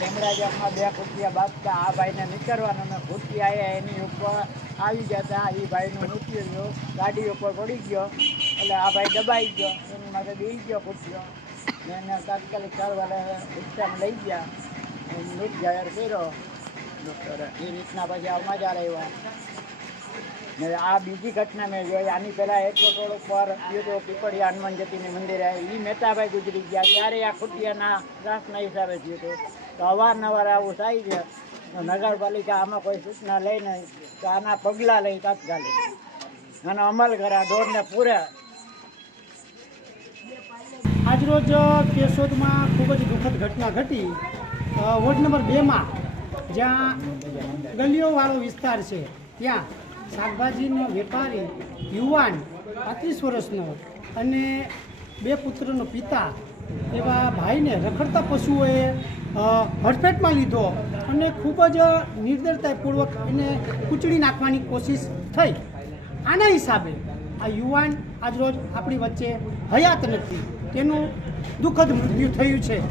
લીમડા જામમાં 2 ખુરશીયા બાંધતા આ ભાઈને નીકળવાના અને ખુરશી આવ્યા એની ઉપર આવી ગયા. એ ભાઈનું મૃત્યુ થયું, ગાડી ઉપર પડી ગયો એટલે આ ભાઈ દબાઈ ગયો, એની માટે બેસી ગયો ખુરશીઓ ને એને તાત્કાલિક સારવાર રિક્ષામાં લઈ ગયા, મૃત જાહેર કર્યો ડૉક્ટરે. એ રીતના પછી સમાચાર આવ્યા. ને આ બીજી ઘટના મેં જોઈ. આની પહેલાં એરપોર્ટ ઉપર થયું તો પીપળિયા હનુમાન જતીની મંદિરે એ મહેતાભાઈ ગુજરી ગયા ત્યારે આ ખુરશીયાના ત્રાસના હિસાબે થયું હતું. તો અવારનવાર આવું થાય છે. નગરપાલિકા આમાં કોઈ સૂચના લઈ નહીં તો આના પગલાં લઈ તાત્કાલિક આનો અમલ કરે, ઢોરને પૂરે. આજરોજ કેશોદમાં ખૂબ જ દુઃખદ ઘટના ઘટી. વોર્ડ નંબર 2માં જ્યાં ગલીઓવાળો વિસ્તાર છે ત્યાં શાકભાજીનો વેપારી યુવાન 35 વર્ષનો અને 2 પુત્રનો પિતા એવા ભાઈને રખડતા પશુઓએ હડફેટમાં લીધો અને ખૂબ જ નિર્દયતાપૂર્વક એને કૂચડી નાખવાની કોશિશ થઈ. આના હિસાબે આ યુવાન આજરોજ આપણી વચ્ચે હયાત નથી, તેનું દુઃખદ મૃત્યુ થયું છે.